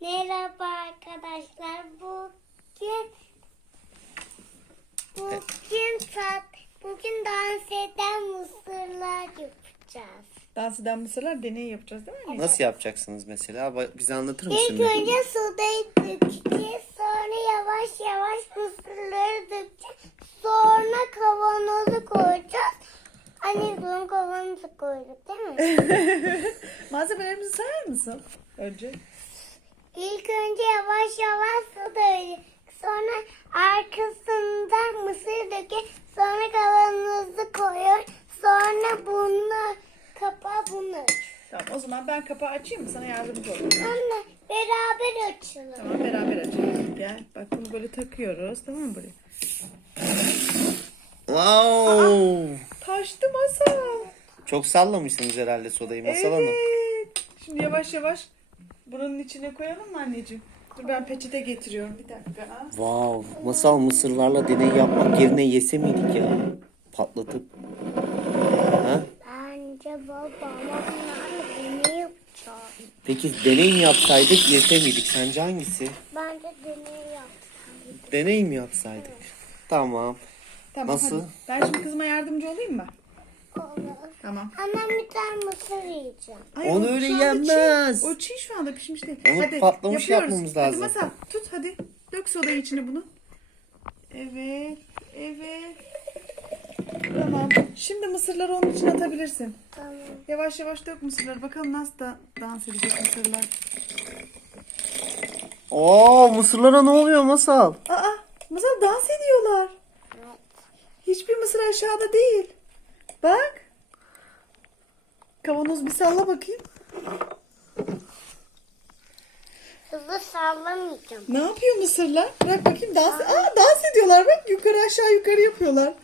Merhaba arkadaşlar. Bugün bugün tat bugün dans eden mısırlar yapacağız. Dans eden mısırlar deney yapacağız değil mi? Nasıl yapacaksınız mesela? Ba- Bize anlatır mısın? İlk önce sudayı dökeceğiz. Sonra yavaş yavaş mısırları dökeceğiz. Sonra kavanozu koyacağız. Anne son kavanozu koyduk değil mi? Malzemelerimizi sayar mısın? Önce. İlk önce yavaş yavaş su dökeceğiz. Sonra arkasında mısır döküyor. Sonra kavanozu koyuyor. Sonra bunu kapa bunu. Tamam o zaman ben kapağı açayım mı? Sana yardımcı olayım. Anne beraber açalım. Tamam beraber açalım. Gel bak bunu böyle takıyoruz tamam mı buraya? Wow! Taştı masa. Çok sallamışsınız herhalde sodayı Masal Hanım. Evet. Şimdi yavaş yavaş bunun içine koyalım mı anneciğim? Dur ben peçete getiriyorum bir dakika. Wow! Masal mısırlarla deney yapmak yerine yese miydik ya? Patlatıp. Ha? Bence baba ama bunlarla deney yapacağız. Peki deney mi yapsaydık yese miydik? Sence hangisi? Bence deney yapacağız. Deney mi yapsaydık? Tamam. Tamam Nasıl? hadi. Ben şimdi kızıma yardımcı olayım mı? Olur. Tamam. Annem bir tane mısır yiyeceğim. Ay, Onu o öyle şu anda yenmez. Çiğ. O çiğ şu anda pişmiş değil. Onu patlamış yapmamız lazım. Hadi masal tut hadi. Dök sodayı içine bunu. Evet. Evet. Tamam. Şimdi mısırları onun içine atabilirsin. Tamam. Yavaş yavaş dök mısırları. Bakalım nasıl da dans edecek mısırlar. Oo mısırlara ne oluyor Masal? Aa mısır dans ediyorlar. Hiçbir mısır aşağıda değil. Kavanoz bir salla bakayım. Hızlı sallamayacağım. Ne yapıyor mısırlar? Bırak bakayım dans. Aa dans ediyorlar bak yukarı aşağı yukarı yapıyorlar.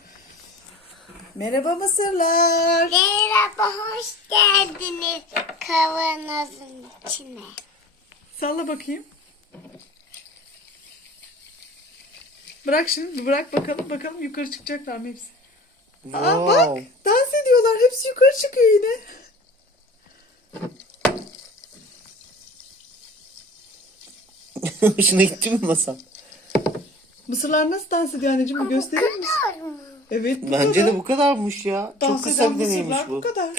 Merhaba mısırlar. Merhaba, hoş geldiniz kavanozun içine. Salla bakayım. Bırak şimdi bırak bakalım bakalım yukarı çıkacaklar mı hepsi? Aa bak Wow. dans ediyorlar hepsi yukarı çıkıyor yine. Hoşuna gitti mi Masal? Mısırlar nasıl dans ediyor anneciğim bir gösterir misin? Evet bu Bence kadar. de bu kadarmış ya. Çok Dans kısa eden bir deneymiş mısırlar bu. bu kadar.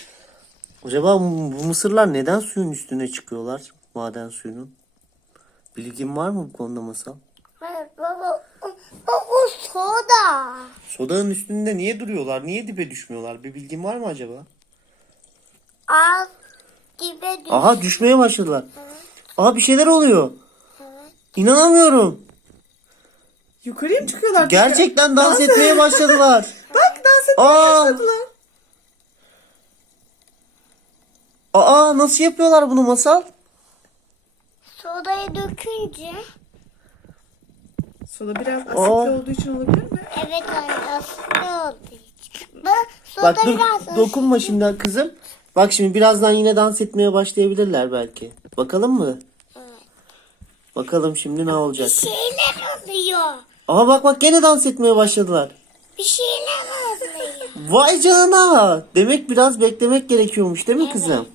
Acaba bu bu mısırlar neden suyun üstüne çıkıyorlar? Maden suyunun. Bilgin var mı bu konuda Masal? Evet baba, o, o, o soda. Sodanın üstünde niye duruyorlar? Niye dibe düşmüyorlar? Bir bilgin var mı acaba? Az dibe düş. Aha düşmeye başladılar. Aha bir şeyler oluyor. İnanamıyorum. Yukarıya mı çıkıyorlar? Gerçekten dans etmeye başladılar. Bak dans etmeye Aa! başladılar. Aa nasıl yapıyorlar bunu Masal? Sodayı dökünce. Soda biraz asitli Aa. olduğu için olabilir mi? Evet anne asitli olduğu için. Bak soda Bak dur biraz dokunma şimdi kızım. Bak şimdi birazdan yine dans etmeye başlayabilirler belki. Bakalım mı? Bakalım şimdi ne olacak. Bir şeyler oluyor. Aha bak bak gene dans etmeye başladılar. Bir şeyler oluyor. Vay canına. Demek biraz beklemek gerekiyormuş değil mi kızım?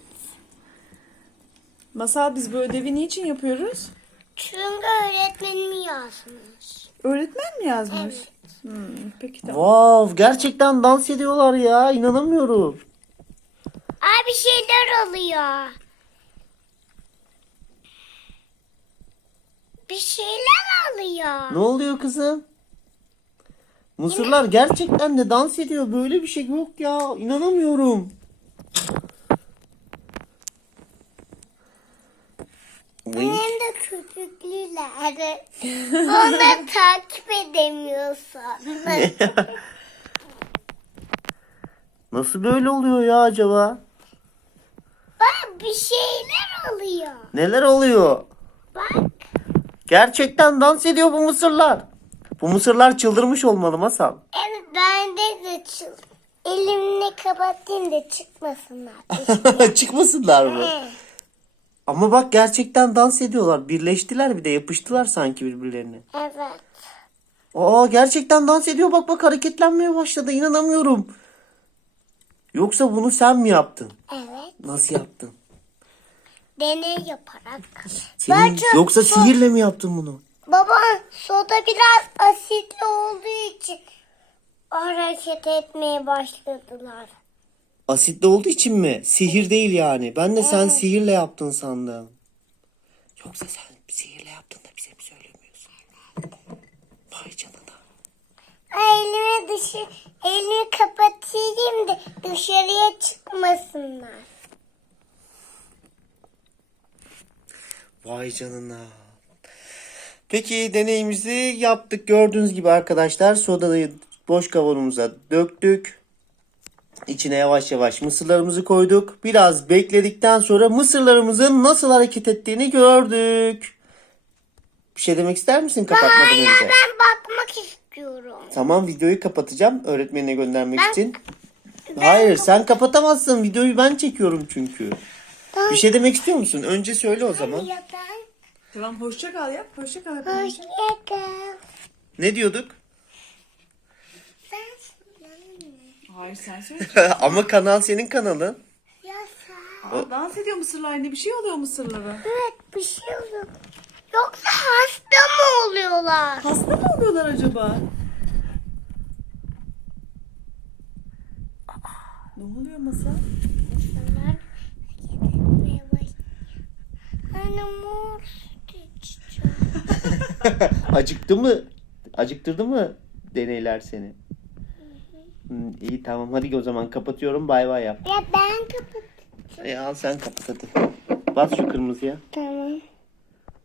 Masal biz bu ödevi niçin yapıyoruz? Çünkü öğretmenim yazmış. Öğretmen mi yazmış? Hmm, peki tamam. Wow gerçekten dans ediyorlar ya inanamıyorum. Ay bir şeyler oluyor. Bir şeyler oluyor. Ne oluyor kızım? Mısırlar gerçekten de dans ediyor. Böyle bir şey yok ya. İnanamıyorum. Hem de köpüklüler. Onları takip edemiyorsun. Nasıl böyle oluyor ya acaba? Bak bir şeyler oluyor. Neler oluyor? Bak. Gerçekten dans ediyor bu mısırlar. Bu mısırlar çıldırmış olmalı masal. Evet ben de, de çıl. Elimle kapatayım da çıkmasınlar. Çıkmasınlar mı? Ama bak gerçekten dans ediyorlar. Birleştiler bir de yapıştılar sanki birbirlerine. evet. Aa gerçekten dans ediyor. Bak bak hareketlenmeye başladı. İnanamıyorum. Yoksa bunu sen mi yaptın? Evet. Nasıl yaptın? Deney yaparak. Senin, Bence yoksa so- sihirle mi yaptın bunu? Baba soda biraz asitli olduğu için hareket etmeye başladılar. Asitli olduğu için mi? Sihir değil yani. Ben de sen sihirle yaptın sandım. Yoksa sen sihirle yaptın da bize mi söylemiyorsun? Vay canına. Elimi dışı elimi kapatayım da dışarıya çıkmasınlar. Vay canına. Peki deneyimizi yaptık. Gördüğünüz gibi arkadaşlar sodayı boş kavanozumuza döktük. İçine yavaş yavaş mısırlarımızı koyduk. Biraz bekledikten sonra mısırlarımızın nasıl hareket ettiğini gördük. Bir şey demek ister misin kapatmadan Hayır önce? ben bakmak istiyorum. Tamam videoyu kapatacağım öğretmenine göndermek için. Hayır sen kapatamazsın. Videoyu ben çekiyorum çünkü. Bir şey demek istiyor musun? Önce söyle o zaman. Tamam hoşça kal yap. Hoşça kal. yap önce. hoşçakal. Ne diyorduk? Hayır sen söyle. Ama kanal senin kanalın. Ya sen. Aa, Dans ediyor mısırlar yine. Bir şey oluyor mısırlara. Evet bir şey oluyor. Yoksa hasta mı oluyorlar? Hasta mı oluyorlar acaba? Ne oluyor masa? İnsanlar hareket etmeye başlıyor. Anne mor süt içeceğim. Acıktı mı? Acıktırdı mı deneyler seni? Hmm, iyi tamam hadi o zaman kapatıyorum bay bay yap. Ya ben kapat. E, al sen kapat hadi. Bas şu kırmızıya. Tamam.